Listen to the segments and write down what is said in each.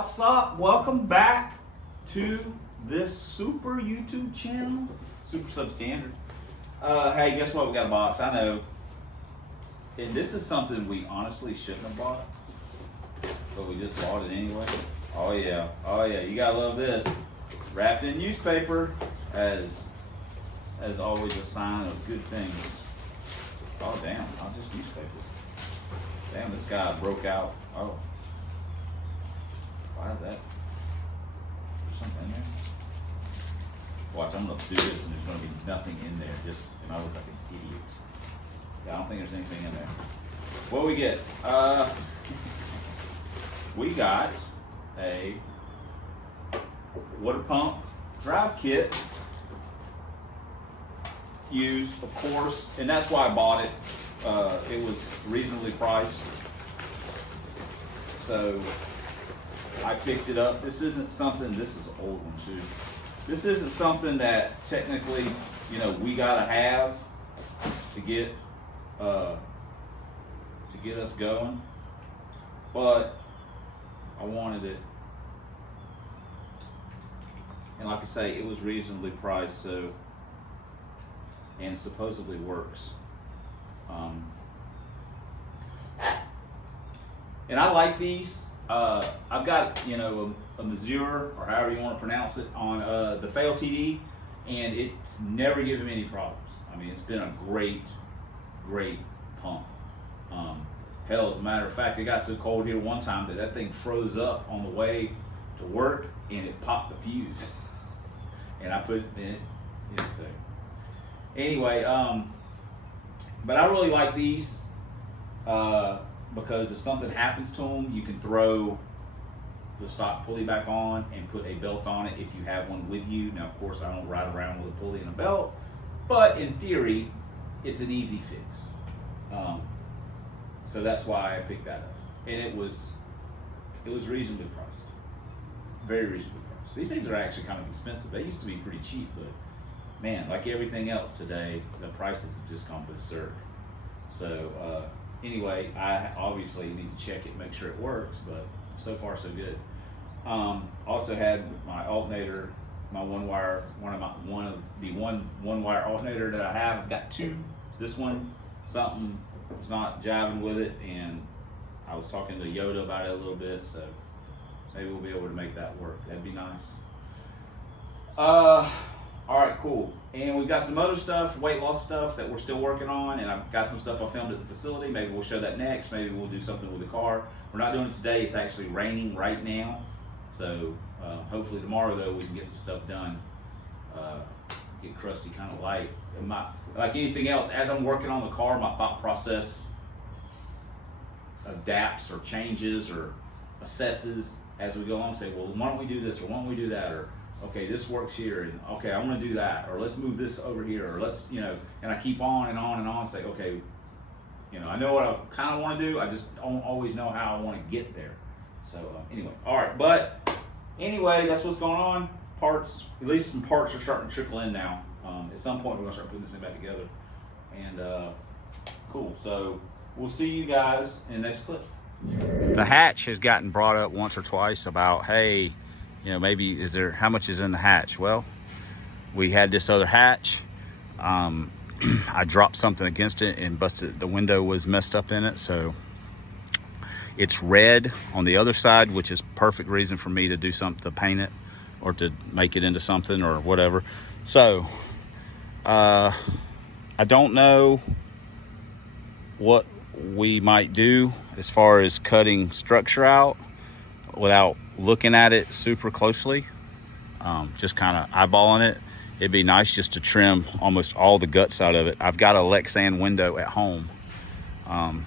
What's up? Welcome back to this super YouTube channel, super substandard. Hey, guess what? We got a box. I know, and this is something we honestly shouldn't have bought, but we just bought it anyway. Oh yeah, oh yeah. You gotta love this. Wrapped in newspaper, as always, a sign of good things. Oh damn, not just newspaper. Damn, this guy broke out. Oh. Why is that? There's something in there. Watch, I'm gonna do this and there's gonna be nothing in there. Just, and I look like an idiot. Yeah, I don't think there's anything in there. What we get? We got a water pump drive kit. Used, of course, and that's why I bought it. It was reasonably priced. So I picked it up. This isn't something, this is an old one too. This isn't something that technically, you know, we gotta have to get us going. But I wanted it. And like I say, it was reasonably priced, so, and supposedly works. And I like these. I've got, you know, a Mazur, or however you want to pronounce it, on the Fail TD, and it's never given me any problems. I mean, it's been a great pump. Hell, as a matter of fact, it got so cold here one time that thing froze up on the way to work, and it popped the fuse. And I put it in it. So anyway, but I really like these because if something happens to them, you can throw the stock pulley back on and put a belt on it if you have one with you. Now, of course, I don't ride around with a pulley and a belt, but in theory, it's an easy fix. So that's why I picked that up, and it was reasonably priced, very reasonably priced. These things are actually kind of expensive. They used to be pretty cheap, but man, like everything else today, the prices have just gone berserk. So anyway, I obviously need to check it, make sure it works, but so far so good. Also had my alternator, my one wire alternator that I have. I've got two. This one, something was not jiving with it, and I was talking to Yoda about it a little bit, so maybe we'll be able to make that work. That'd be nice. All right, cool. And we've got some other stuff, weight loss stuff that we're still working on, and I've got some stuff I filmed at the facility. Maybe we'll show that next. Maybe we'll do something with the car. We're not doing it today. It's actually raining right now. So hopefully tomorrow, though, we can get some stuff done. Get kRusty kind of light. Like anything else, as I'm working on the car, my thought process adapts or changes or assesses as we go along. Say, well, why don't we do this, or why don't we do that, or okay, this works here, and okay, I want to do that, or let's move this over here, or let's, you know, and I keep on and on and on, say, okay, you know, I know what I kind of want to do, I just don't always know how I want to get there. So anyway, all right, but anyway, that's what's going on. Parts, at least some parts are starting to trickle in now. At some point, we're gonna start putting this thing back together, and cool. So we'll see you guys in the next clip. The hatch has gotten brought up once or twice about, hey, you know, maybe how much is in the hatch? Well, we had this other hatch. I dropped something against it and busted, the window was messed up in it. So it's red on the other side, which is perfect reason for me to do something to paint it or to make it into something or whatever. So I don't know what we might do as far as cutting structure out without looking at it super closely. Just kind of eyeballing it. It'd be nice just to trim almost all the guts out of it. I've got a Lexan window at home, and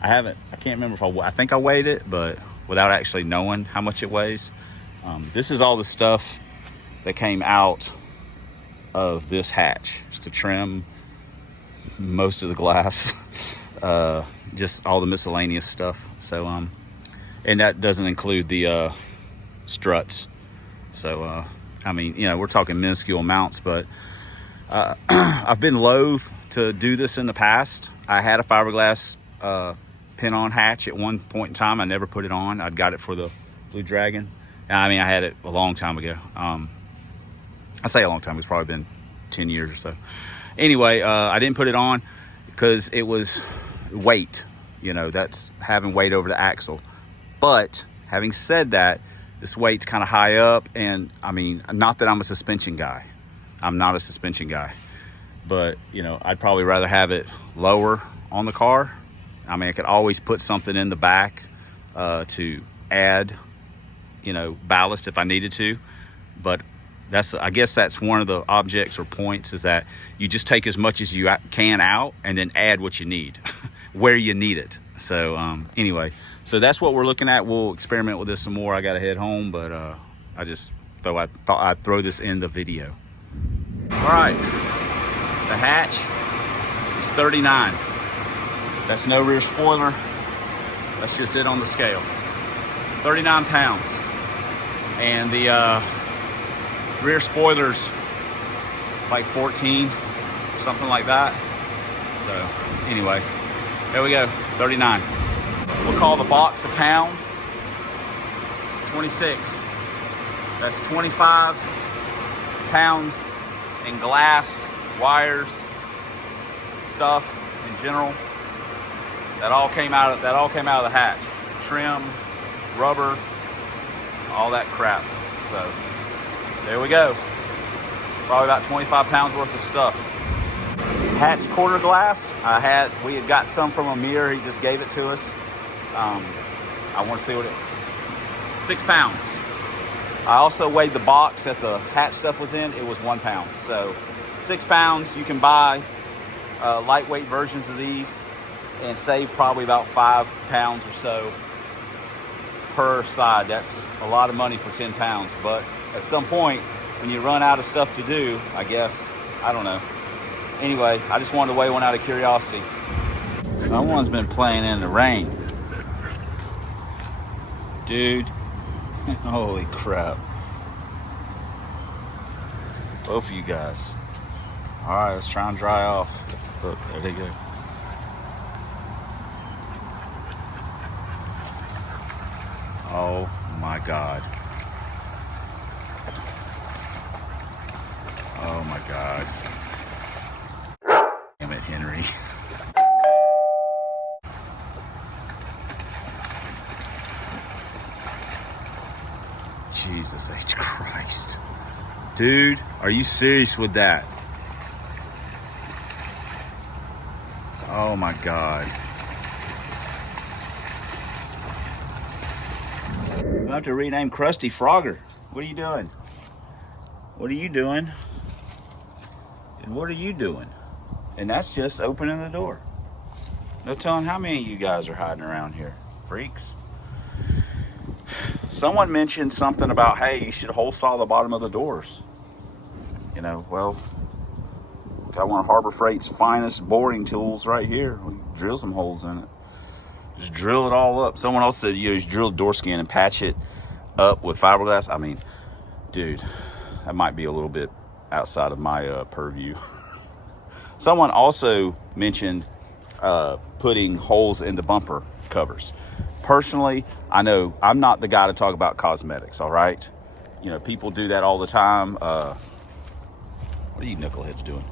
I can't remember if I think I weighed it, but without actually knowing how much it weighs. This is all the stuff that came out of this hatch, just to trim most of the glass, just all the miscellaneous stuff. So and that doesn't include the struts. So I mean, you know, we're talking minuscule amounts, but I've been loath to do this in the past. I had a fiberglass pin-on hatch at one point in time. I never put it on. I'd got it for the Blue Dragon. I mean, I had it a long time ago. I say a long time, it's probably been 10 years or so. Anyway, I didn't put it on because it was weight. You know, that's having weight over the axle. But having said that, this weight's kind of high up, and I mean, not that I'm a suspension guy. I'm not a suspension guy. But, you know, I'd probably rather have it lower on the car. I mean, I could always put something in the back to add, you know, ballast if I needed to. But I guess that's one of the objects or points, is that you just take as much as you can out and then add what you need where you need it. So anyway, so that's what we're looking at. We'll experiment with this some more. I gotta head home, but I thought I'd throw this in the video. All right, the hatch is 39. That's no rear spoiler. That's just it on the scale. 39 pounds. And the rear spoiler's like 14, something like that. So anyway, there we go, 39. We'll call the box a pound. 26. That's 25 pounds in glass, wires, stuff in general. That all came out of the hatch. Trim, rubber, all that crap. So there we go. Probably about 25 pounds worth of stuff. Hatch quarter glass. We had got some from Amir. He just gave it to us. I want to see what 6 pounds. I also weighed the box that the hatch stuff was in. It was 1 pound. So 6 pounds. You can buy lightweight versions of these and save probably about 5 pounds or so per side. That's a lot of money for 10 pounds. But at some point, when you run out of stuff to do, I guess, I don't know. Anyway, I just wanted to weigh one out of curiosity. Someone's been playing in the rain. Dude, holy crap. Both of you guys. All right, let's try and dry off. Look, there they go. Oh my God. Oh my God. Damn it, Henry. Jesus H. Christ. Dude, are you serious with that? Oh my God. We'll have to rename kRusty Frogger. What are you doing? What are you doing? And what are you doing? And that's just opening the door. No telling how many of you guys are hiding around here. Freaks. Someone mentioned something about, hey, you should hole saw the bottom of the doors. You know, well, got one of Harbor Freight's finest boring tools right here. We drill some holes in it. Just drill it all up. Someone else said, you know, just drill the door skin and patch it up with fiberglass. I mean, dude, that might be a little bit outside of my purview. Someone also mentioned putting holes in the bumper covers. Personally, I know I'm not the guy to talk about cosmetics, all right? You know, people do that all the time. What are you knuckleheads doing?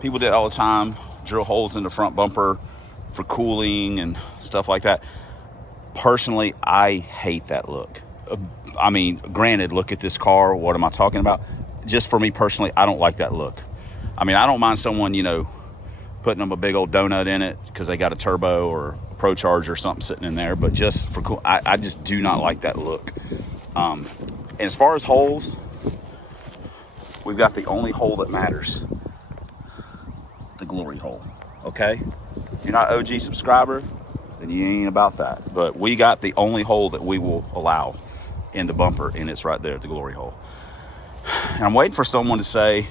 People do it all the time, drill holes in the front bumper for cooling and stuff like that. Personally, I hate that look. I mean, granted, look at this car. What am I talking about? Just for me personally, I don't like that look. I mean, I don't mind someone, you know, putting them a big old donut in it because they got a turbo or a Pro Charger or something sitting in there. But just for cool, I just do not like that look. And as far as holes, we've got the only hole that matters. The glory hole, okay? If you're not OG subscriber, then you ain't about that. But we got the only hole that we will allow in the bumper, and it's right there, the glory hole. And I'm waiting for someone to say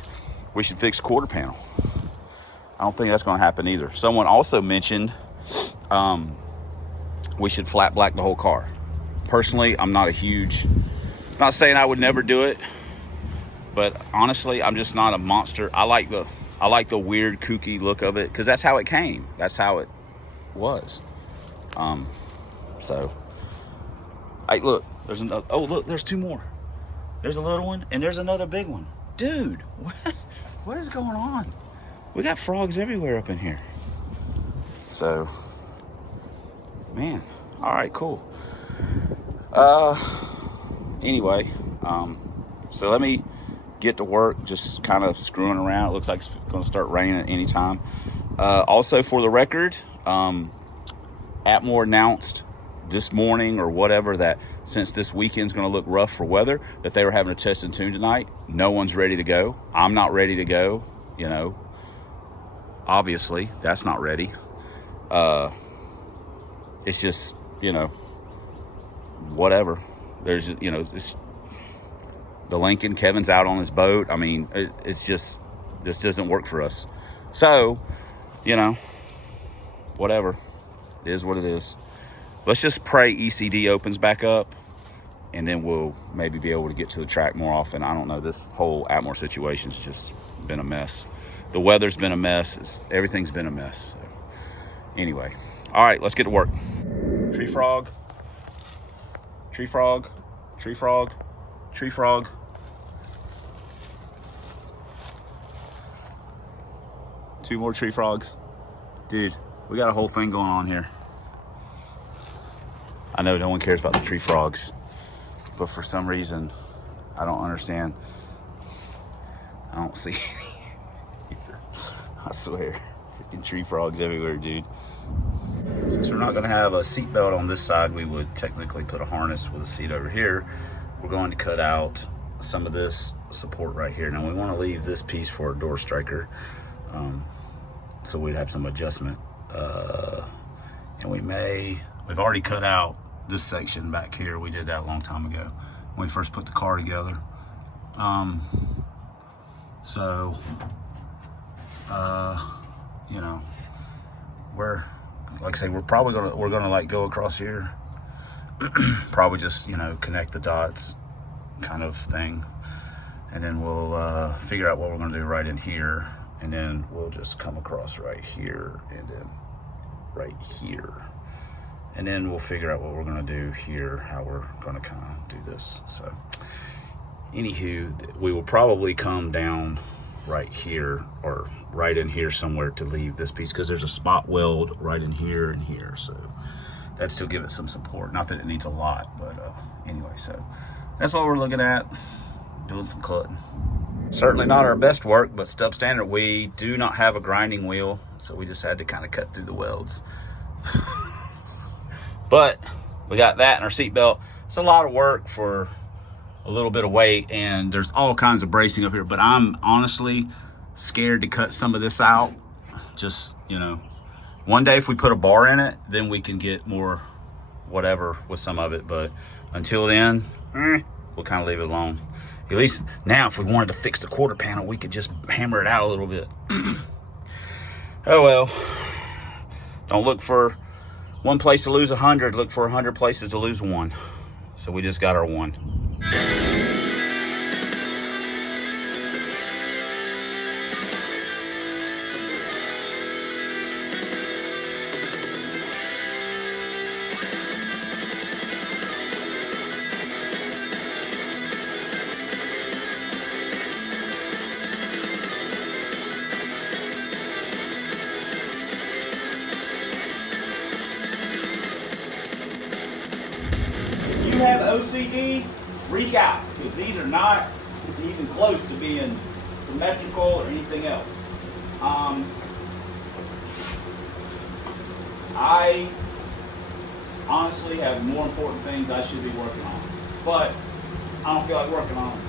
we should fix quarter panel. I don't think that's going to happen either. Someone also mentioned we should flat black the whole car. Personally, I'm not not saying I would never do it, but honestly, I'm just not a monster. I like the weird, kooky look of it because that's how it came. That's how it was. So, hey, look, there's another. Oh, look, there's two more. There's a little one, and there's another big one. Dude, what is going on? We got frogs everywhere up in here. So, man, all right, cool. Anyway, so let me get to work, just kind of screwing around. It looks like it's going to start raining at any time. Also, for the record, Atmore announced this morning or whatever that since this weekend's going to look rough for weather, that they were having a test and tune tonight. No one's ready to go. I'm not ready to go. You know, obviously that's not ready. It's just, you know, whatever. There's, you know, it's the Lincoln. Kevin's out on his boat. I mean, it's just, this doesn't work for us. So, you know, whatever. It is what it is. Let's just pray ECD opens back up, and then we'll maybe be able to get to the track more often. I don't know. This whole Atmore situation's just been a mess. The weather's been a mess. Everything's been a mess. So, anyway, all right, let's get to work. Tree frog, tree frog, tree frog, tree frog. Two more tree frogs. Dude, we got a whole thing going on here. I know no one cares about the tree frogs, but for some reason, I don't understand. I don't see any either. I swear, freaking tree frogs everywhere, dude. Since we're not gonna have a seat belt on this side, we would technically put a harness with a seat over here. We're going to cut out some of this support right here. Now we wanna leave this piece for a door striker, so we'd have some adjustment. And we've already cut out this section back here. We did that a long time ago when we first put the car together. You know, like I say, we're gonna like go across here, probably just, you know, connect the dots kind of thing, and then we'll figure out what we're gonna do right in here, and then we'll just come across right here, and then right here, and then we'll figure out what we're gonna do here, how we're gonna kind of do this. So anywho, we will probably come down right here or right in here somewhere to leave this piece, because there's a spot weld right in here and here, so that'd still give it some support. Not that it needs a lot, but anyway, so that's what we're looking at, doing some cutting. Certainly not our best work, but stub standard. We do not have a grinding wheel, so we just had to kind of cut through the welds. But we got that in our seat belt. It's a lot of work for a little bit of weight, and there's all kinds of bracing up here, but I'm honestly scared to cut some of this out. Just, you know, one day if we put a bar in it, then we can get more whatever with some of it, but until then, we'll kind of leave it alone. At least now, if we wanted to fix the quarter panel, we could just hammer it out a little bit. Oh well. Don't look for one place to lose 100, look for 100 places to lose one. So we just got our one. You have OCD, freak out, because these are not even close to being symmetrical or anything else. I honestly have more important things I should be working on, but I don't feel like working on them.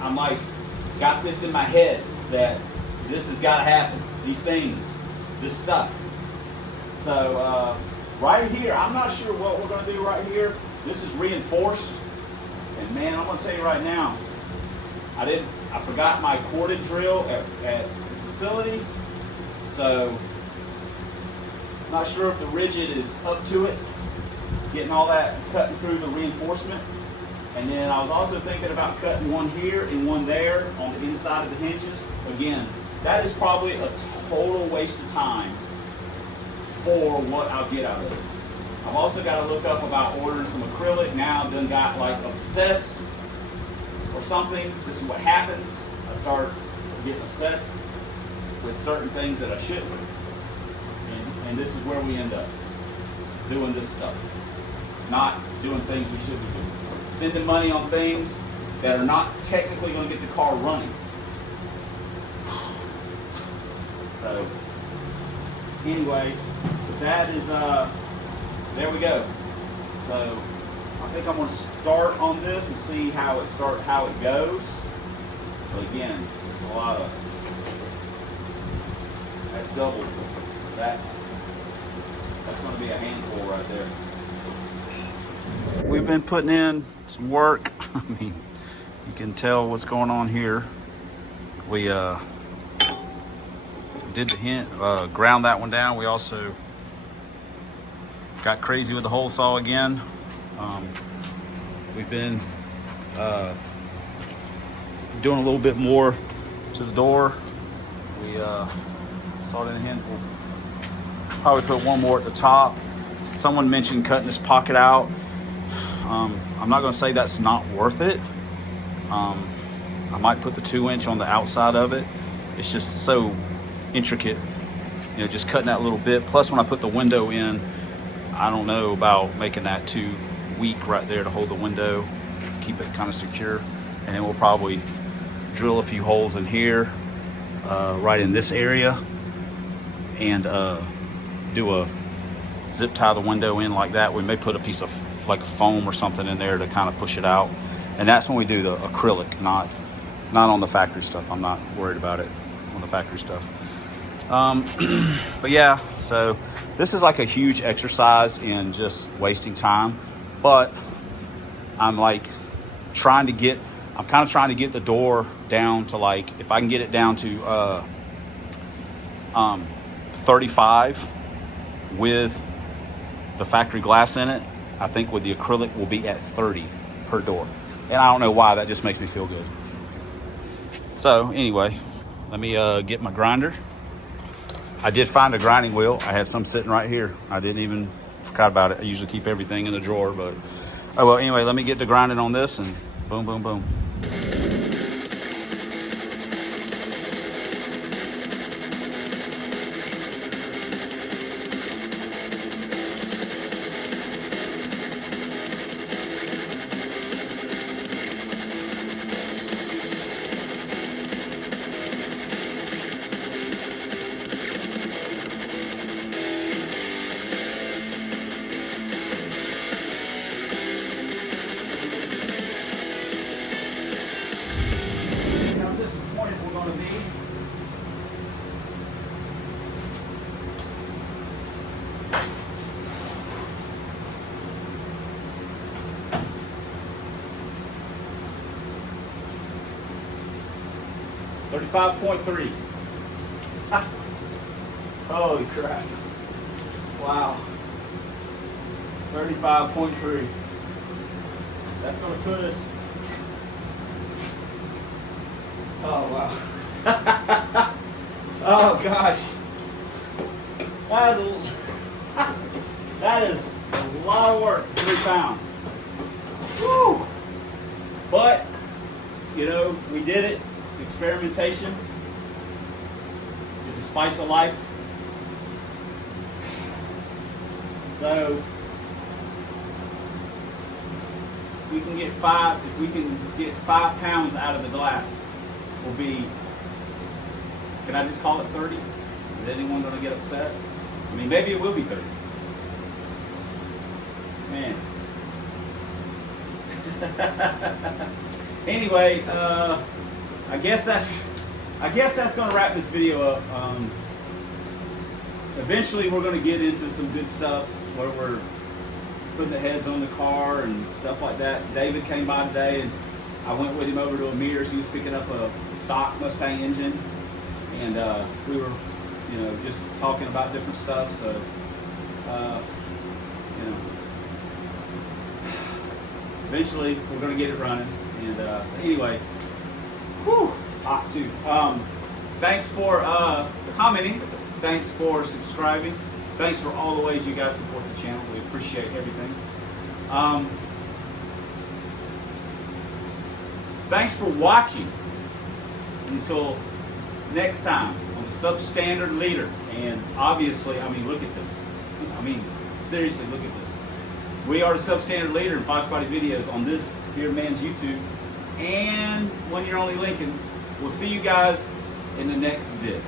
I'm like, got this in my head that this has got to happen, these things, this stuff. So right here, I'm not sure what we're going to do right here. This is reinforced, and man, I'm going to tell you right now, I forgot my corded drill at the facility, so I'm not sure if the rigid is up to it, getting all that, cutting through the reinforcement. And then I was also thinking about cutting one here and one there on the inside of the hinges. Again, that is probably a total waste of time for what I'll get out of it. I've also got to look up about ordering some acrylic. Now I've done got like obsessed or something. This is what happens. I start getting obsessed with certain things that I shouldn't. And this is where we end up doing this stuff. Not doing things we should be doing. Spending money on things that are not technically going to get the car running. So anyway, that is there we go. So I think I'm going to start on this and see how it goes. But again, it's a lot of, that's double. So that's going to be a handful right there. We've been putting in some work. I mean, you can tell what's going on here. We did the ground that one down. We also got crazy with the hole saw again. We've been doing a little bit more to the door. We saw it in the hinge. We'll probably put one more at the top. Someone mentioned cutting this pocket out. I'm not going to say that's not worth it. I might put the 2-inch on the outside of it. It's just so intricate, you know, just cutting that little bit. Plus, when I put the window in, I don't know about making that too weak right there to hold the window, keep it kind of secure. And then we'll probably drill a few holes in here, right in this area, and do a zip tie the window in like that. We may put a piece of like foam or something in there to kind of push it out. And that's when we do the acrylic, not on the factory stuff. I'm not worried about it on the factory stuff. But yeah, so this is like a huge exercise in just wasting time. But I'm like I'm kind of trying to get the door down to, like, if I can get it down to 35 with the factory glass in it, I think with the acrylic we'll be at 30 per door. And I don't know why, that just makes me feel good. So anyway, let me get my grinder. I did find a grinding wheel. I had some sitting right here. I didn't even forgot about it. I usually keep everything in the drawer, but oh well. Anyway, let me get to grinding on this, and boom, boom, boom. 35.3. Holy crap. Wow. 35.3. That's going to put us. Oh, wow. Oh, gosh. That is a lot of work, 3 pounds. Woo! But, you know, we did it. Experimentation is the spice of life. So if we can get 5 pounds out of the glass, will be, can I just call it 30? Is anyone going to get upset? I mean, maybe it will be 30. Man. Anyway, I guess that's going to wrap this video up. Eventually, we're going to get into some good stuff where we're putting the heads on the car and stuff like that. David came by today, and I went with him over to Amir's. He was picking up a stock Mustang engine, and we were, you know, just talking about different stuff. So, you know, eventually we're going to get it running. And anyway, whew, it's hot too. Thanks for commenting. Thanks for subscribing. Thanks for all the ways you guys support the channel. We appreciate everything. Thanks for watching. Until next time on the Substandard Leader. And obviously, I mean, look at this. I mean, seriously, look at this. We are the Substandard Leader in Fox Body videos on this here man's YouTube and One Year Only Lincolns. We'll see you guys in the next vid.